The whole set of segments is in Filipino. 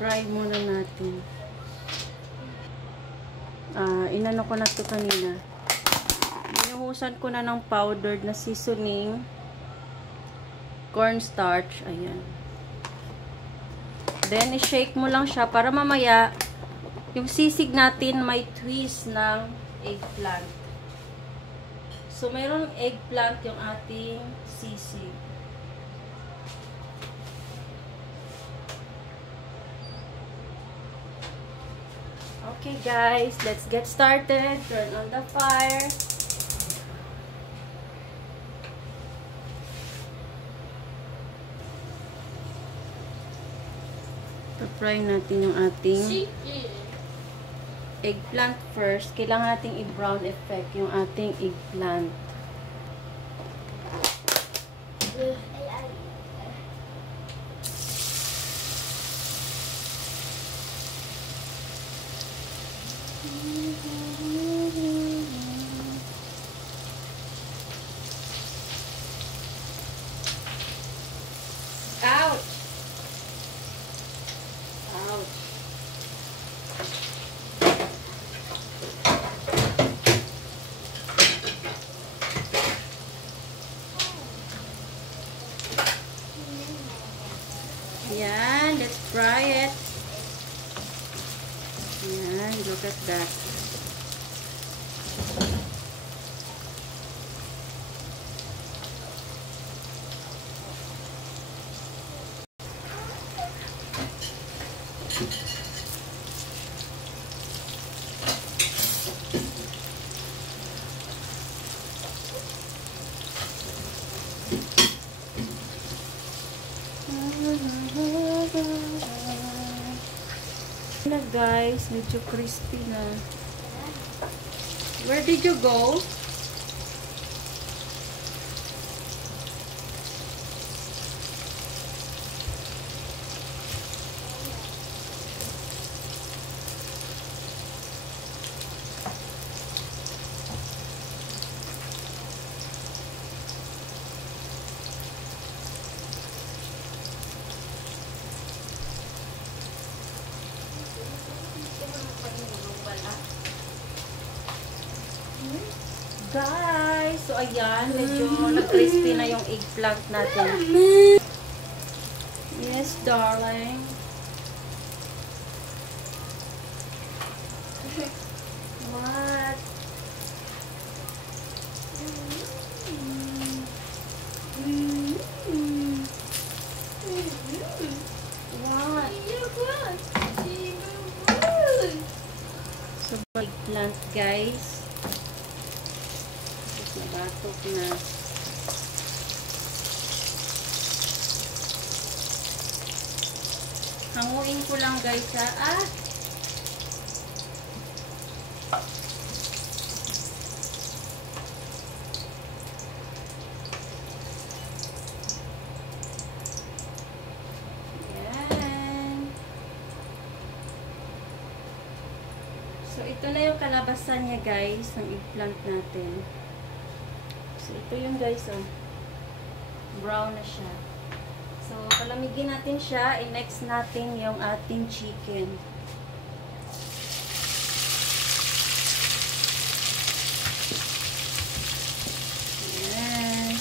Fry muna natin. Inano ko na ito kanina. Binuhusan ko na ng powdered na seasoning. Cornstarch. Ayan. Then, i-shake mo lang siya para mamaya yung sisig natin may twist ng eggplant. So, mayroong eggplant yung ating sisig. Okay guys, let's get started. Turn on the fire. Pa-fry natin yung ating eggplant first. Kailangan nating i-brown effect yung ating eggplant. Ouch! Ouch! Ayan, let's fry it. Ayan, look at that. Na guys, medyo crispy na. Where did you go? Guys, so ayan, medyo na-crispy na yung eggplant natin. Yes, darling. What? What? So, eggplant, guys. Nabatok na. Hanguin ko lang guys ha. Yan. So ito na yung kalabasan niya guys, ng eggplant natin. So, ito yung guys, oh. Brown na siya. So, palamigin natin siya. I-next natin yung ating chicken. Ayan.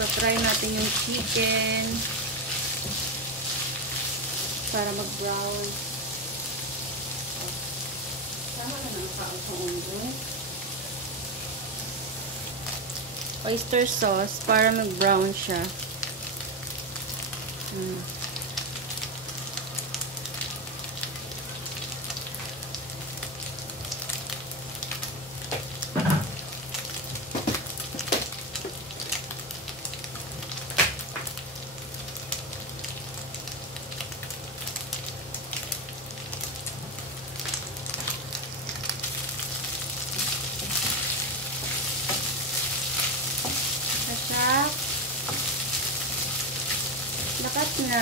Pa-fry natin yung chicken. Para mag-brown. Oh. Tama na ng kaong-kaong. Oyster sauce para mag-brown siya. Lakas na.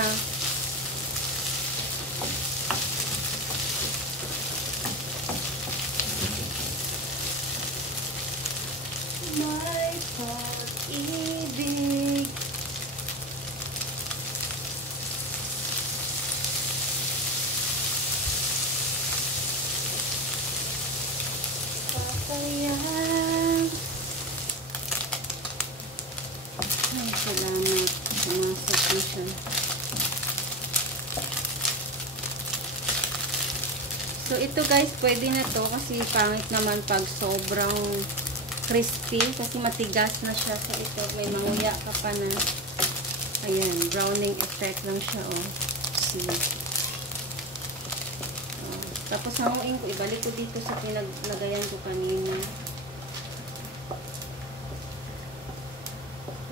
May pag-ibig. Ayan. Ay, salamat. Pumasok na siya. So, ito guys, pwede na to kasi pangit naman pag sobrang crispy kasi matigas na siya. So, ito, may manguya ka pa na. Ayan, browning effect lang siya, oh. See? Oh. Tapos, hanguin ko, ibalik ko dito sa pinaglagayan ko kanina.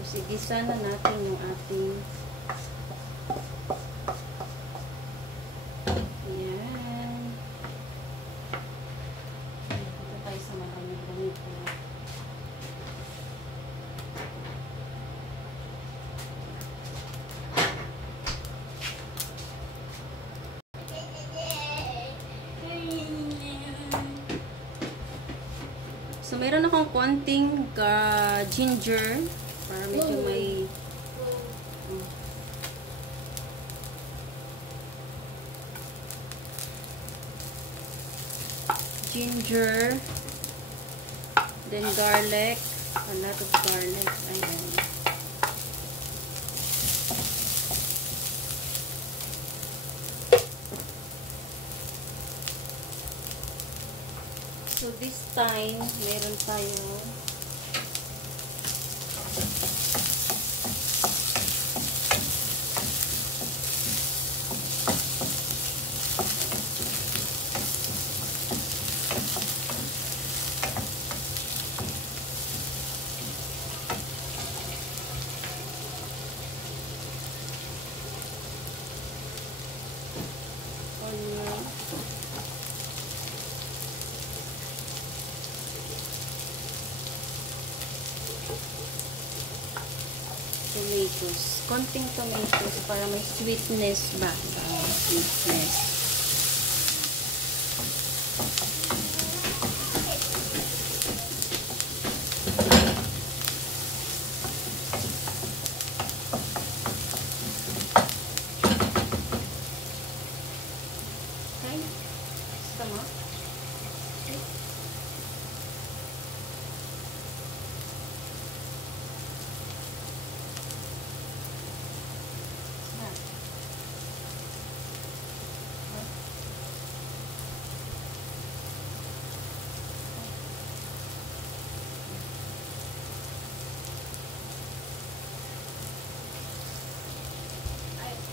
So, igisa na natin yung ating so, meron akong konting ginger para medyo may ginger, then garlic, a lot of garlic. Ayan. So, this time, meron tayo onion, tomatoes. Konting tomatoes para may sweetness ba? Sweetness. Okay. Sama. Okay.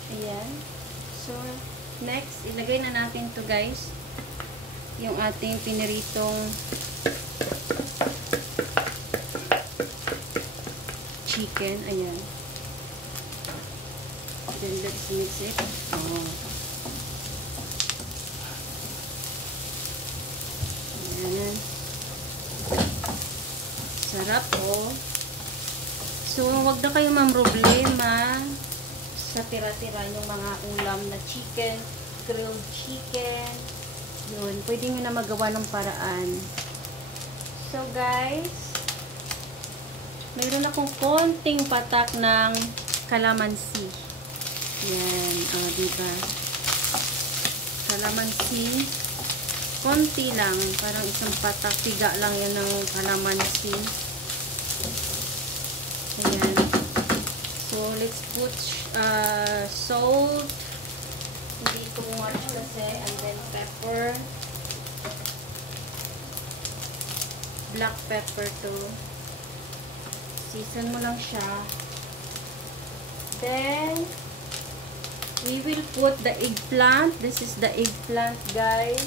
Ayan. So, next, ilagay na natin to guys. Yung ating piniritong chicken. Ayan. Then, let's mix it. Oh. Ayan. Sarap, oh. So, wag na kayo mamroblema sa tira-tira yung mga ulam na chicken, grilled chicken. Yun, pwede nyo na magawa ng paraan. So, guys, mayroon akong konting patak ng calamansi. Yan, diba? Calamansi. Konti lang, parang isang patak, tiga lang yan ng calamansi. Ayan. So, let's put salt. Hindi too much kasi. And then pepper. Black pepper to. Season mo lang siya. Then, we will put the eggplant. This is the eggplant, guys.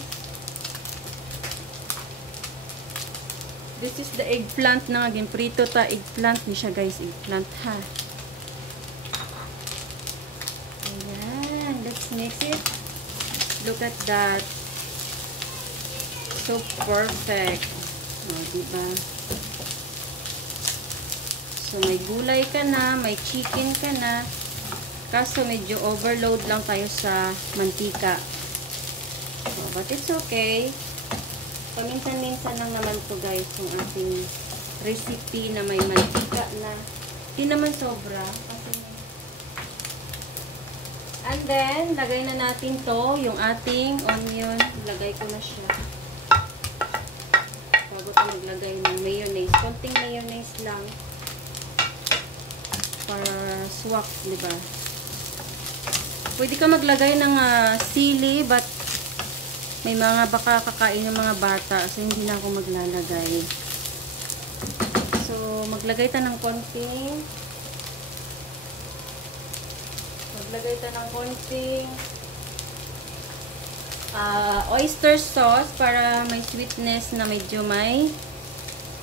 This is the eggplant na again. Prito ta eggplant ni siya, guys. Eggplant, ha. Let's mix it. Look at that. So perfect. Oh, diba? So, may gulay ka na, may chicken ka na. Kaso, medyo overload lang tayo sa mantika. Oh, but it's okay. Paminsan-minsan lang naman to guys, yung ating recipe na may mantika na. Hindi naman sobra. And then, lagay na natin to, yung ating onion. Lagay ko na siya. Bago ito maglagay ng mayonnaise. Konting mayonnaise lang. Para swak, diba? Pwede ka maglagay ng sili, but may mga baka kakain ng mga bata. So, hindi na ako maglalagay. So, maglagay ta ng konting oyster sauce para may sweetness na medyo may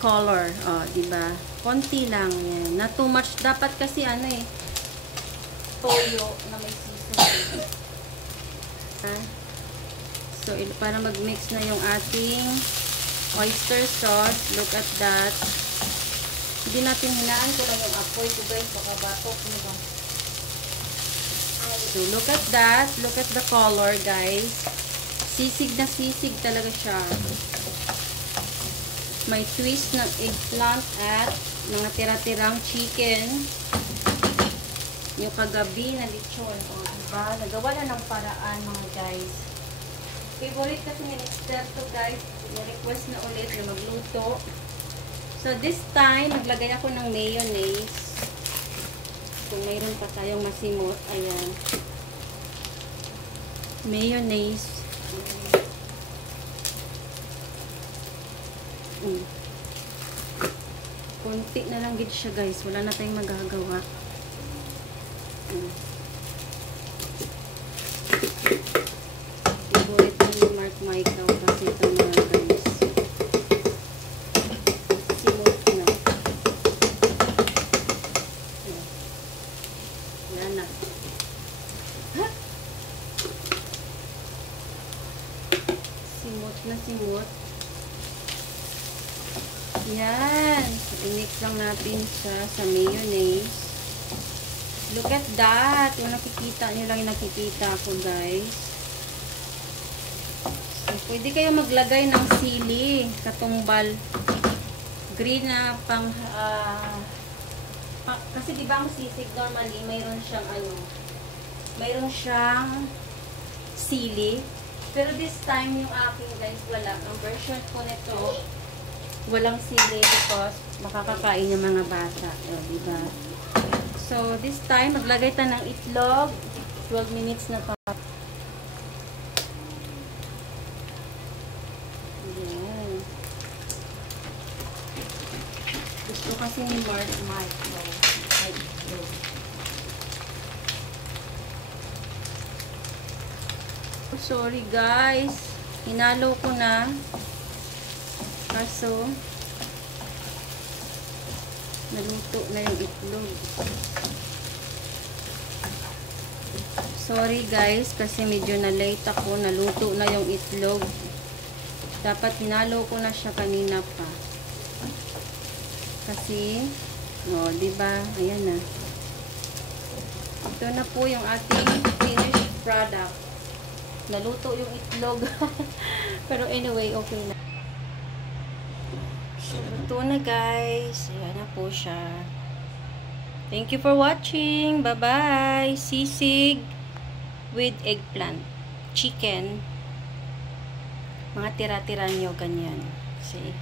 color. O, diba? Konti lang. Yan. Not too much. Dapat kasi toyo na may seasoning. So, para mag-mix na yung ating oyster sauce. Look at that. Hindi natin hinaan ko lang yung apoy ko, guys. Baka batok. So, look at that. Look at the color, guys. Sisig na sisig talaga siya. May twist ng eggplant at mga tira-tirang chicken. Yung kagabi na lechon. O, diba? Nagawa na ng paraan, mga guys. Favorite kasi ni Esther to, guys. I-request na ulit na magluto. So, this time, naglagay ako ng mayonnaise. Kung mayroon pa tayong masimot, ayan. Mayonnaise. Konti na lang gid siya, guys. Wala na tayong magagawa. Favorite na ni Mark Michael kasi ito mga guys. Simot na. Wala na. Simot na simot. Yan. I-mix lang natin siya sa mayonnaise. Look at that. Yung nakikita nyo lang yung nakikita ko, guys. So, pwede kayo maglagay ng sili, katumbal, green na pang, kasi diba ang sisig normally, mayroon siyang sili. Pero this time, yung aking, guys, wala. Ang version ko nito, walang sili because makakakain yung mga bata. O, diba? So, this time, maglagay tayo ng itlog. 12 minutes na pa. Ayan. Gusto kasi ni Mark Michael. Ay, itlog. Oh, sorry guys. Hinalo ko na. Kaso, naluto na yung itlog. Sorry guys, kasi medyo na late ako. Naluto na yung itlog. Dapat hinalo ko na siya kanina pa. Kasi, diba? Ayan na. Ito na po yung ating finished product. Naluto yung itlog. Pero anyway, okay na. So, luto na guys. Ayan na po siya. Thank you for watching. Bye-bye. Sisig with eggplant. Chicken. Mga tira-tira nyo ganyan. See?